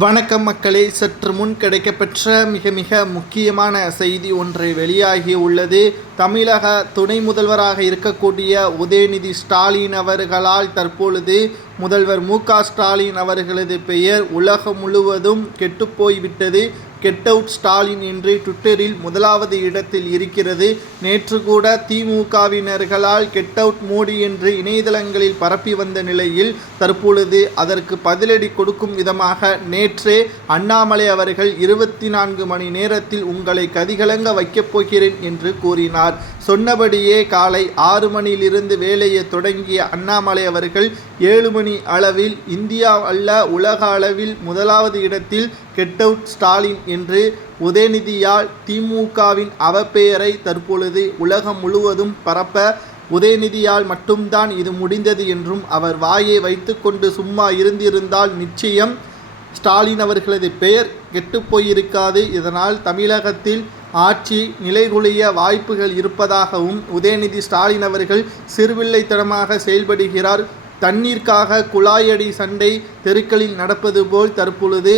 வணக்கம் மக்களே, சற்று முன் கிடைக்கப்பெற்ற மிக முக்கியமான செய்தி ஒன்று வெளியாகி உள்ளது. தமிழக துணை முதல்வராக இருக்கக்கூடிய உதயநிதி ஸ்டாலின் அவர்களால் தற்பொழுது முதல்வர் மு.க.ஸ்டாலின் அவர்களது பெயர் உலகம் முழுவதும் கெட்டுப்போய்விட்டது. கெட் அவுட் ஸ்டாலின் என்று ட்விட்டரில் முதலாவது இடத்தில் இருக்கிறது. நேற்று கூட திமுகவினர்களால் கெட் அவுட் மோடி என்று இணையதளங்களில் பரப்பி வந்த நிலையில் தற்பொழுது அதற்கு பதிலடி கொடுக்கும் விதமாக நேற்றே அண்ணாமலை அவர்கள் 24 மணி நேரத்தில் உங்களை கதிகலங்க வைக்கப் போகிறேன் என்று கூறினார். சொன்னபடியே காலை 6 மணியிலிருந்து வேலையை தொடங்கிய அண்ணாமலை அவர்கள் 7 மணி அளவில் இந்தியா அல்ல உலக அளவில் முதலாவது இடத்தில் கெட் அவுட் ஸ்டாலின் என்று உதயநிதியால் திமுகவின் அவப்பெயரை தற்பொழுது உலகம் முழுவதும் பரப்ப உதயநிதியால் மட்டும்தான் இது முடிந்தது என்றும் அவர் வாயை வைத்துக்கொண்டு சும்மா இருந்திருந்தால் நிச்சயம் ஸ்டாலின் அவர்களது பெயர் கெட்டுப்போயிருக்காது. இதனால் தமிழகத்தில் ஆட்சி நிலைகுலைய வாய்ப்புகள் இருப்பதாகவும் உதயநிதி ஸ்டாலின் அவர்கள் சிறுவில்லைத்தனமாக செயல்படுகிறார். தண்ணீருக்காக குழாயடி சண்டை தெருக்களில் நடப்பது போல் தற்பொழுது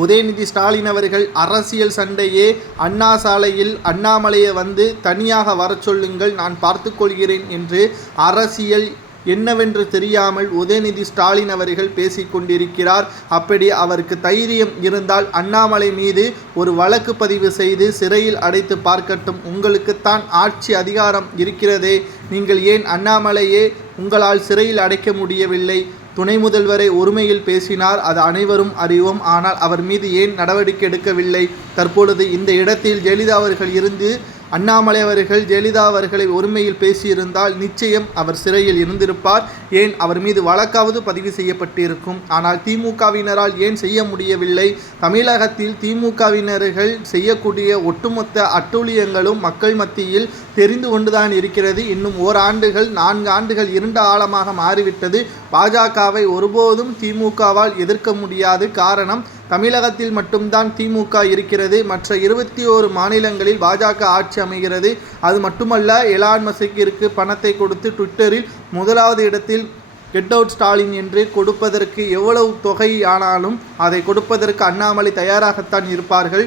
உதயநிதி ஸ்டாலின் அவர்கள் அரசியல் சண்டையே அண்ணா சாலையில் அண்ணாமலையை வந்து தனியாக வர சொல்லுங்கள், நான் பார்த்து கொள்கிறேன் என்று அரசியல் என்னவென்று தெரியாமல் உதயநிதி ஸ்டாலின் அவர்கள் பேசிக்கொண்டிருக்கிறார். அப்படி அவருக்கு தைரியம் இருந்தால் அண்ணாமலை மீது ஒரு வழக்கு பதிவு செய்து சிறையில் அடைத்து பார்க்கட்டும். உங்களுக்குத்தான் ஆட்சி அதிகாரம் இருக்கிறதே, நீங்கள் ஏன் அண்ணாமலையே உங்களால் சிறையில் அடைக்க முடியவில்லை? துணை முதல்வரை ஒருமையில் பேசினார், அது அனைவரும் அறிவோம். ஆனால் அவர் மீது ஏன் நடவடிக்கை எடுக்கவில்லை? தற்பொழுது இந்த இடத்தில் ஜெயலலிதா அவர்கள் இருந்து அண்ணாமலை அவர்கள் ஜெயலலிதா அவர்களை ஒருமையில் பேசியிருந்தால் நிச்சயம் அவர் சிறையில் இருந்திருப்பார். ஏன் அவர் மீது வழக்காவது பதிவு செய்யப்பட்டிருக்கும். ஆனால் திமுகவினரால் ஏன் செய்ய முடியவில்லை? தமிழகத்தில் திமுகவினர்கள் செய்யக்கூடிய ஒட்டுமொத்த அட்டூழியங்களும் மக்கள் மத்தியில் தெரிந்து கொண்டுதான் இருக்கிறது. இன்னும் 4 ஆண்டுகள் இருண்ட ஆழமாக மாறிவிட்டது. பாஜகவை ஒருபோதும் திமுகவால் எதிர்க்க முடியாது. காரணம், தமிழகத்தில் மட்டும்தான் திமுக இருக்கிறது. மற்ற 21 மாநிலங்களில் பாஜக ஆட்சி அமைகிறது. அது மட்டுமல்ல, எலான் மஸ்கிற்கு பணத்தை கொடுத்து ட்விட்டரில் முதலாவது இடத்தில் கெட் அவுட் ஸ்டாலின் என்று கொடுப்பதற்கு எவ்வளவு தொகை ஆனாலும் அதை கொடுப்பதற்கு அண்ணாமலை தயாராகத்தான் இருப்பார்கள்.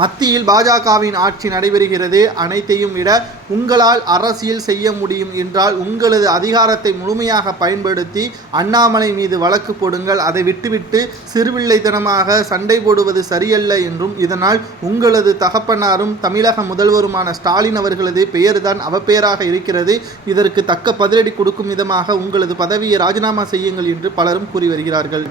மத்தியில் பாஜகவின் ஆட்சி நடைபெறுகிறது. அனைத்தையும் விட உங்களால் அரசியல் செய்ய முடியும் என்றால் உங்களது அதிகாரத்தை முழுமையாக பயன்படுத்தி அண்ணாமலை மீது வழக்கு போடுங்கள். அதை விட்டுவிட்டு சிறுவில்லைத்தனமாக சண்டை போடுவது சரியல்ல என்றும், இதனால் உங்களது தகப்பனாரும் தமிழக முதல்வருமான ஸ்டாலின் அவர்களது பெயர்தான் அவப்பெயராக இருக்கிறது. இதற்கு தக்க பதிலடி கொடுக்கும் விதமாக உங்களது பதவியை ராஜினாமா செய்யுங்கள் என்று பலரும் கூறி வருகிறார்கள்.